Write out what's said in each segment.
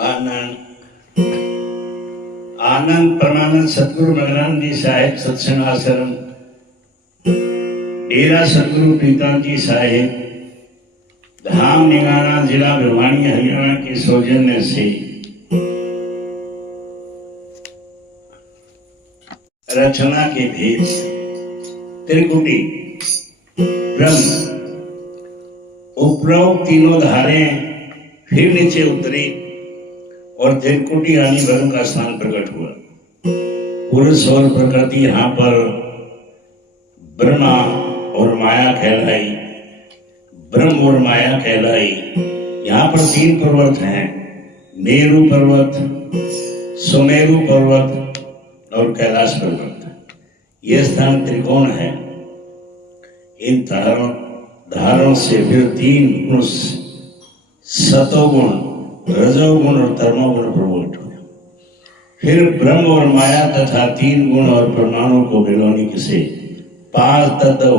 आनंद आनंद परमानंद सतगुरु मगनानंद जी साहेब सत्संग आश्रम डेरा सतगुरु प्रीतम जी साहेब धाम निगाना जिला भिवानी हरियाणा के सौजन्य से रचना के भेद त्रिकुटी ब्रह्म उपरोक्त तीनों धारें फिर नीचे उतरी और त्रिकुटी यानी ब्रह्म का स्थान प्रकट हुआ। पुरुष और प्रकृति यहाँ पर ब्रह्मा और माया कहलाई, ब्रह्म और माया कहलाई। यहाँ पर तीन पर्वत हैं, मेरु पर्वत, सुमेरु पर्वत और कैलाश पर्वत। यह स्थान त्रिकोण है। इन धारों से फिर तीन गुण सतोगुण, रजोगुण और तमोगुण प्रकट हुए। फिर ब्रह्म और माया तथा तीन गुण और परमाणु को मिलाने से पांच तत्व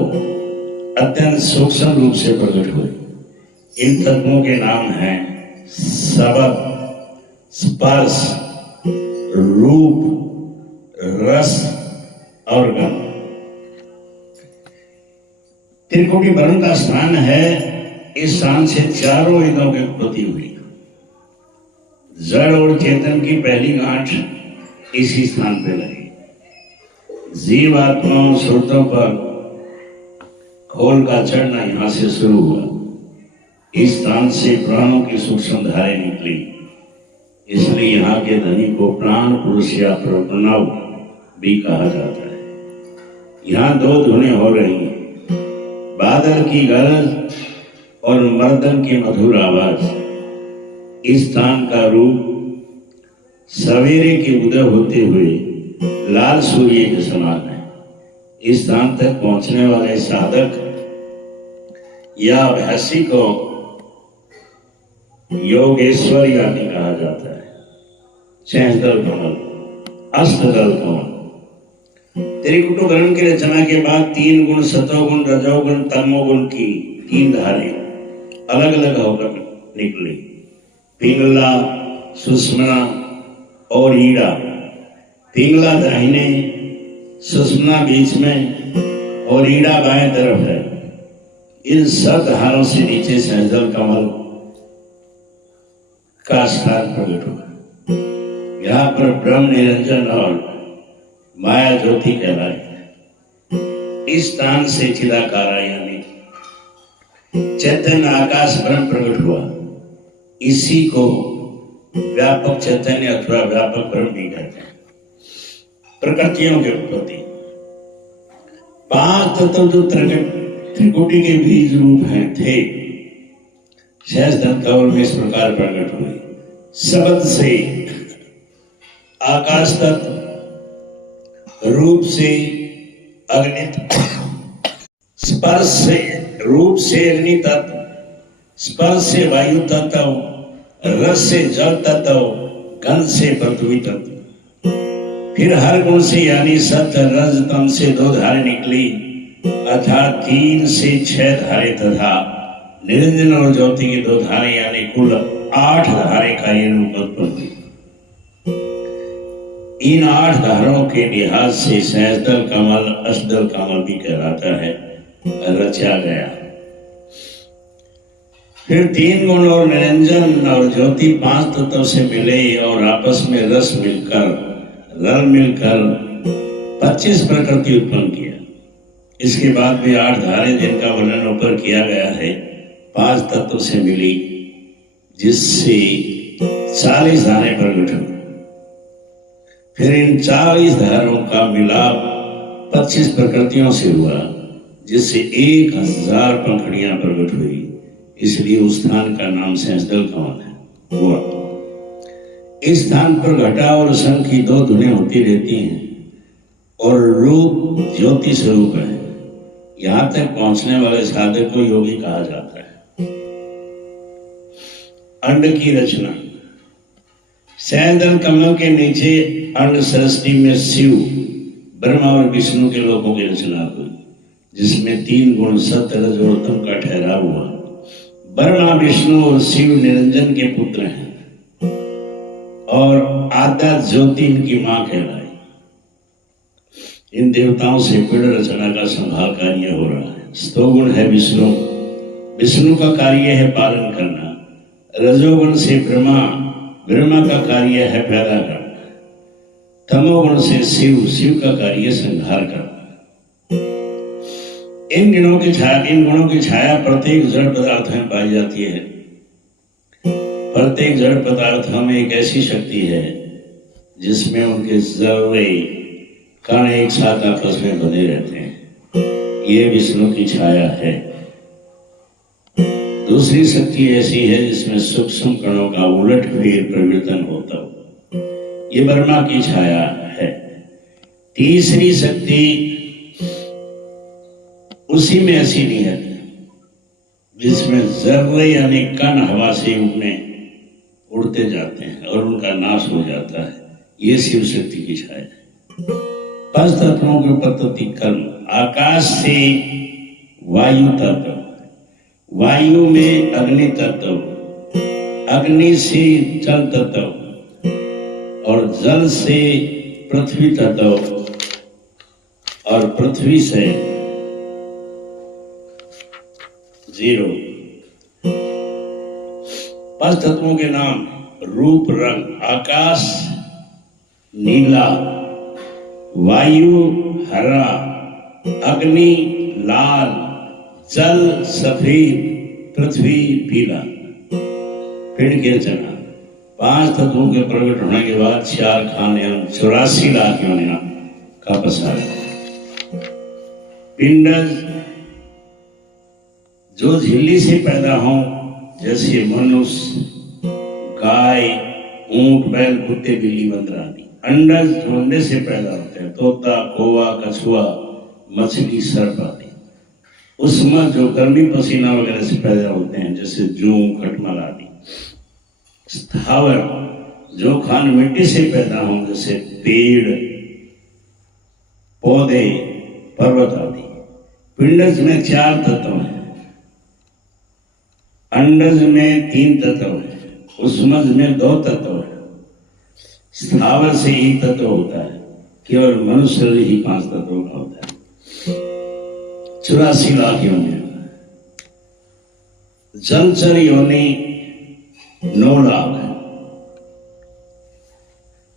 अत्यंत सूक्ष्म रूप से प्रकट हुए। इन तत्वों के नाम हैं शब्द, स्पर्श, रूप, रस और गंध। त्रिकुटी ब्रह्म का स्थान है। इस स्थान से चारों वेदों की उत्पत्ति हुई। जड़ और चेतन की पहली गांठ इसी स्थान पे लगी। जीव आत्माओं श्रुतों पर खोल का चढ़ना यहां से शुरू हुआ। इस स्थान से प्राणों की सूक्ष्म धारें निकली। इसलिए यहाँ के धनी को प्राण पुरुष या प्रणव भी कहा जाता है। यहाँ दो धुनें हो रही हैं, बादल की गरज और मर्दन की मधुर आवाज। इस स्थान का रूप सवेरे के उदय होते हुए लाल सूर्य के समान है। इस स्थान तक पहुंचने वाले साधक या अभ्यासी को योगेश्वर यानी कहा जाता है। सहस्त्र कमल, अष्टदल कमल। त्रिकुटी ब्रह्म की रचना के बाद तीन गुण सतोगुण, रजोगुण, तमोगुण की तीन धारें अलग अलग होकर निकली। पिंगला, सुषमना और ईड़ा। पिंगला दाहिने, सुषमना बीच में और ईड़ा बाएं तरफ है। इन सब धारों से नीचे सहस्त्र कमल का स्थान प्रकट हुआ। यहाँ पर ब्रह्म निरंजन और माया ज्योति कहलाए। इस स्थान से चिदाकारा यानी चैतन्य आकाश ब्रह्म प्रकट हुआ। इसी को व्यापक चैतन्य अथवा व्यापक ब्रह्म भी कहते हैं। प्रकृतियों की उत्पत्ति। पांच तत्व जो त्रिकुटी के बीज रूप हैं थे, सहस्त्र कमल में इस प्रकार प्रकट हुए। शब्द से आकाश तत्व, रूप से अग्नि तत्व, स्पर्श से रूप से अग्नि तत्व, स्पर्श से वायु तत्व, रस से जल तत्व, गंध से पृथ्वी तत्व। फिर हर गुण से यानी सत्य रज तम से दो धारें निकली, अर्थात 3 से 6 धारें तथा निरंजन और ज्योति की दो धारें यानी कुल 8 धारें का ये रूप उत्पन्न हुई। इन 8 धारों के लिहाज से सहस्त्र कमल, अष्टदल कमल भी कहलाता है, रचा गया। फिर तीन गुण और निरंजन और ज्योति 5 तत्व से मिले और आपस में रस मिलकर, रल मिलकर 25 प्रकृति उत्पन्न किया। इसके बाद भी 8 धारें जिनका वर्णन ऊपर किया गया है 5 तत्व से मिली, जिससे 40 धारें प्रकट हुई। फिर इन 40 धारों का मिलाप 25 प्रकृतियों से हुआ, जिससे 1000 पंखुड़ियां प्रकट हुई। इसलिए उस स्थान का नाम सहस्त्र कमल है हुआ। इस स्थान पर घटा और शंख की 2 धुनें होती रहती हैं और रूप ज्योति स्वरूप है। यहाँ तक पहुंचने वाले साधक को योगी कहा जाता है। अंड की रचना। सहस्त्र कमल के नीचे अंड सृष्टि में शिव, ब्रह्मा और विष्णु के लोगों की रचना हुई, जिसमें 3 गुण सत्य, रज और तम का ठहराव हुआ। ब्रह्मा, विष्णु और शिव निरंजन के पुत्र हैं। और आद्या ज्योति इनकी मां कहलाई। इन देवताओं से पीड़ रचना का संभाल कार्य हो रहा है। स्तोगुण है विष्णु, विष्णु का कार्य है पालन करना। रजोगुण से ब्रह्मा, ब्रह्मा का कार्य है पैदा करना। तमोगुण से शिव, शिव का कार्य संहार करना। इन गुणों की छाया प्रत्येक जड़ पदार्थ में पाई जाती है। प्रत्येक जड़ पदार्थों में एक ऐसी शक्ति है जिसमें उनके जर्रे कण एक साथ आपस में बने रहते हैं। ये विष्णु की छाया है। दूसरी शक्ति ऐसी है जिसमें सूक्ष्म कणों का उलट फेर परिवर्तन होता हो, ये ब्रह्मा की छाया है। तीसरी शक्ति उसी में ऐसी नहीं है जिसमें जर्रे यानी कण हवा से उड़ते जाते हैं और उनका नाश हो जाता है। ये शिव शक्ति की छाया है। पंच तत्वों के उत्पत्ति कर्म, आकाश से वायु तत्व, वायु में अग्नि तत्व, अग्नि से जल तत्व और जल से पृथ्वी तत्व और पृथ्वी से जीरो। पांच तत्वों के नाम रूप रंग, आकाश नीला, वायु हरा, अग्नि लाल, जल सफेद, पृथ्वी पीला। पेड़ की रचना, पांच तत्वों के प्रकट होने के बाद 4 खाने 84 लाख योनियां का पसारा। पिंडज जो झिल्ली से पैदा हो, जैसे मनुष्य, गाय, ऊंट, बैल, कुत्ते, बिल्ली, बंदर आदि। अंडज जो अंडे से पैदा होते हैं, तोता, कौवा, कछुआ, मछली, सर्प आदि। उसमें जो गर्मी पसीना वगैरह से पैदा होते हैं, जैसे जूं, खटमल आदि। स्थावर जो खान मिट्टी से पैदा हो, जैसे पेड़, पौधे, पर्वत आदि। पिंडज में 4 तत्व हैं, अंडज में 3 तत्व है, उष्मज में 2 तत्व है, स्थावर से 1 तत्व होता है। केवल मनुष्य ही 5 तत्वों का होता है। 84 लाख योनि। जलचर योनि 9 लाख,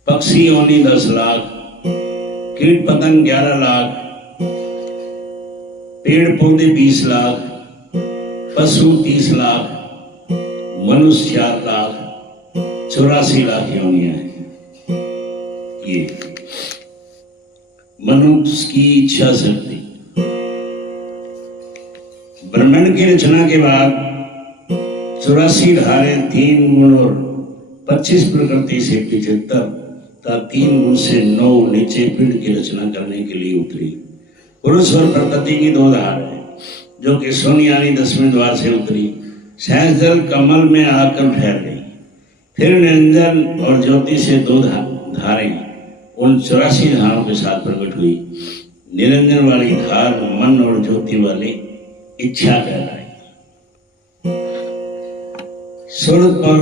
पक्षी योनि 10 लाख, कीट पतंग 11 लाख, पेड़ पौधे 20 लाख, पशु 30 लाख, मनुष्य 4 लाख, 84 लाख योनियां हैं। ये मनुष्य की इच्छा शक्ति। ब्रह्मांड की रचना के बाद 84 धारें, 3 गुण और 25 प्रकृति से 75 तथा 3 गुण से 9 नीचे पिंड की रचना करने के लिए उतरी। पुरुष और प्रकृति की 2 धारें जो कि सोनी यानी 10वें द्वार से उतरी, सहज जल कमल में आकर ठहर गई। फिर निरंजन और ज्योति से 2 धारें उन 84 धारों के साथ प्रकट हुई। निरंजन वाली धार मन और ज्योति वाली इच्छा कहलाई। सूरत पर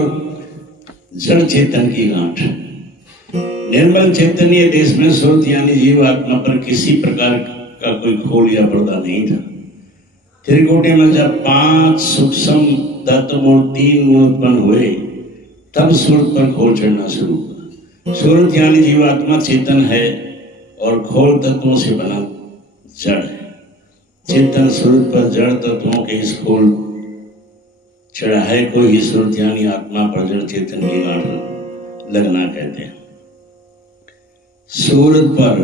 जड़ चेतन की गांठ। निर्मल चैतन्य देश में सूरत यानी जीव आत्मा पर किसी प्रकार का कोई खोल या पर्दा नहीं था। त्रिकोटि में जब 5 सूक्ष्म तत्व और 3 गुण उत्पन्न हुए, तब सूरत पर खोल चढ़ना शुरू हुआ। सूरत यानी जीवात्मा चेतन है और खोल तत्वों से बना जड़ है। चेतन सूरत पर जड़ तत्वों के इस खोल चढ़ाए को ही सूरत यानी आत्मा पर जड़ चेतन की गांठ लगना कहते हैं। सूरत पर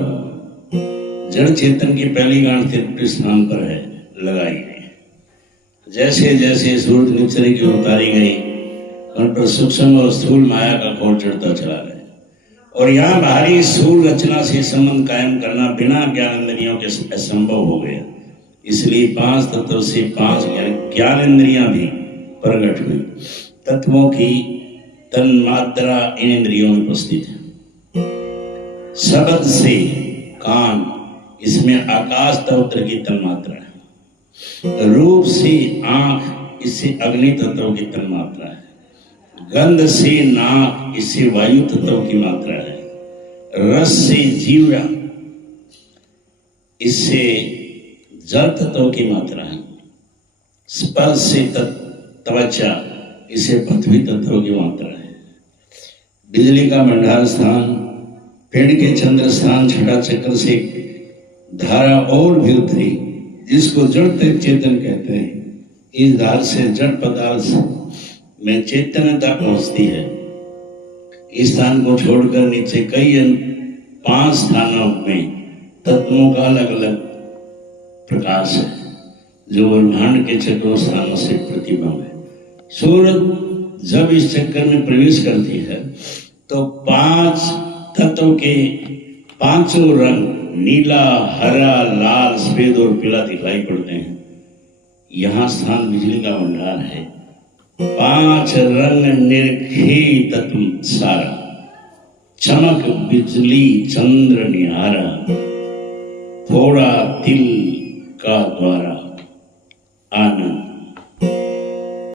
जड़ चेतन की पहली गांठ त्रिपुटी स्थान पर है लगाई गई। जैसे जैसे सूरत निचले की उतारी गई, उन पर सूक्ष्म और स्थूल माया का खोल चढ़ता चला गया। और यहाँ बाहरी स्थूल रचना से संबंध कायम करना बिना ज्ञानेंद्रियों के असंभव हो गया। इसलिए 5 तत्व से 5 ज्ञानेंद्रियां भी प्रकट हुई। तत्वों की तन्मात्रा इन इंद्रियों में उपस्थित है। शब्द से कान, इसमें आकाश तत्व की तन्मात्रा है। रूप से आंख, इससे अग्नि तत्व की तन्मात्रा है। गंध से नाक, इससे वायु तत्व की मात्रा है। रस से जीवा, इससे जल तत्व की मात्रा है। स्पर्श से त्वचा, इसे पृथ्वी तत्व की मात्रा है। बिजली का मंडार स्थान, पेड़ के चंद्र स्थान, छठा चक्र से धारा और भी उतरी, जिसको जड़ चेतन कहते हैं। इस धार से जड़ पदार्थ में चैतन्यता पहुंचती है। इस स्थान को छोड़कर नीचे कई 5 स्थानों में तत्वों का अलग अलग प्रकाश है, जो ब्रह्मांड के चक्रों स्थानों से प्रतिबिंब है। सूरज जब इस चक्कर में प्रवेश करती है तो 5 तत्वों के 5 रंग नीला, हरा, लाल, सफेद और पीला दिखाई पड़ते हैं। यहाँ स्थान बिजली का भंडार है। 5 रंग निर्घी तत्व सारा, चमक बिजली चंद्र निहारा, थोड़ा तिल का द्वारा आनंद।